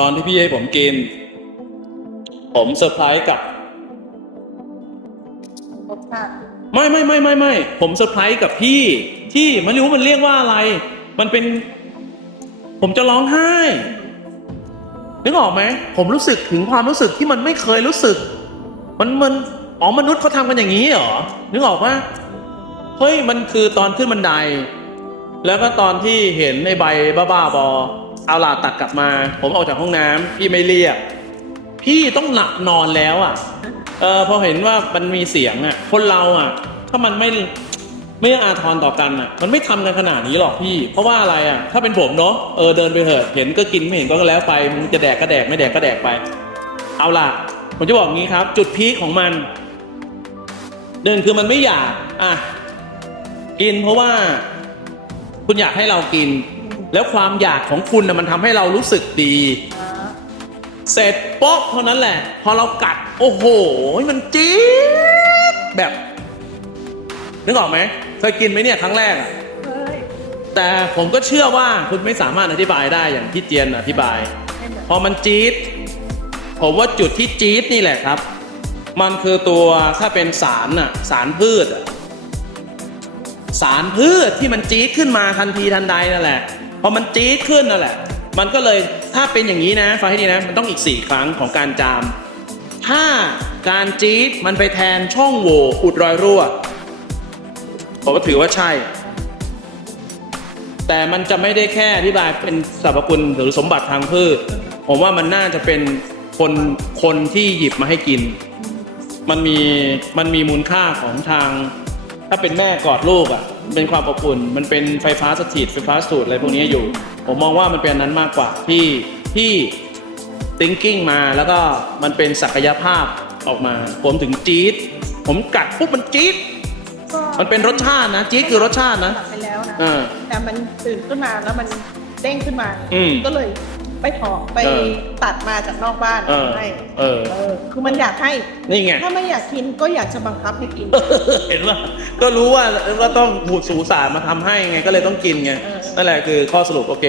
ตอนที่พี่ให้ผมกิน ผมเซอร์ไพรส์กับ รสชาติไม่ไม่ไม่ไม่ไม่ผมเซอร์ไพรส์กับพี่ ที่ไม่รู้มันเรียกว่าอะไร มันเป็น ผมจะร้องไห้นึกออกไหมผมรู้สึกถึงความรู้สึกที่มันไม่เคยรู้สึก มันมันอ๋อมนุษย์เขาทำกันอย่างนี้เหรอนึกออกปะเฮ้ยมันคือตอนขึ้นบันได แล้วก็ตอนที่เห็นในใบบ้าๆบอ เอาลาตัดกลับมา ผมออกจากห้องน้ำพี่ไม่เรียก พี่ต้องหลับนอนแล้วอะ เออพอเห็นว่ามันมีเสียงอะ คนเราอะ ถ้ามันไม่ไม่อาทรต่อกันอะ มันไม่ทำกันขนาดนี้หรอกพี่ เพราะว่าอะไรอะ ถ้าเป็นผมเนาะเออเดินไปเถอะเห็นก็กินไม่เห็นก็แล้วไปมึงจะแดกก็แดกไม่แดกก็แดกไป เอาล่ะ ผมจะบอกงี้ครับ จุดพีคของมันหนึ่งคือมันไม่อยากอะกินเพราะว่า คุณอยากให้เรากิน แล้วความอยากของคุณนะมันทำให้เรารู้สึกดีอ่าเสร็จโป๊ะเท่านั้นแหละ พอเรากัด โอ้โห มันจี๊ดแบบ นึกออกไหมเคยกินไหมเนี่ยครั้งแรกอะเฮ้ยแต่ผมก็เชื่อว่าคุณไม่สามารถอธิบายได้อย่างที่เจียนอธิบายให้เหมือนพอมันจี๊ดผมว่าจุดที่จี๊ดนี่แหละครับ มันคือตัวถ้าเป็นสารน่ะสารพืชอะสารพืชที่มันจี๊ดขึ้นมาทันทีทันใดนั่นแหละ พอมันจี๊ดขึ้นนั่นแหละ มันก็เลยถ้าเป็นอย่างนี้นะฟังให้ดีนะ มันต้องอีกสี่ครั้งของการจาม ถ้าการจี๊ดมันไปแทนช่องโหว่อุดรอยรั่วผมก็ถือว่าใช่ แต่มันจะไม่ได้แค่อธิบายเป็นสรรพคุณหรือสมบัติทางพืช ผมว่ามันน่าจะเป็นคนคนที่หยิบมาให้กิน มันมีมันมีมูลค่าของทาง ถ้าเป็นแม่กอดลูกอะ่ะมันเป็นความอบอุ่น มันเป็นไฟฟ้าสถิตไฟฟ้าสูตรอะไรพวกนี้อยู่ ผมมองว่ามันเป็นอันนั้นมากกว่าที่ที่ thinking มาแล้วก็มันเป็นศักยภาพออกมา ผมถึงจี๊ดผมกัดปุ๊บมันจี๊ดก็มันเป็นรสชาตินะจี๊ดคือรสชาตินะ หลับไปแล้วนะอ่า แต่มันตื่นขึ้นมาแล้วมันเด้งขึ้นมา อืม ก็เลย ไปถอไปเออตัดมาจากนอกบ้านเออให้เออเออ คือมันอยากให้ นี่ไง ถ้าไม่อยากกินก็อยากจะบังคับให้กิน เห็นว่าก็รู้ว่าก็ต้องหูดสูสารมาทำให้ไงก็เลยต้องกินไง เออ นั่นแหละคือข้อสรุปโอเค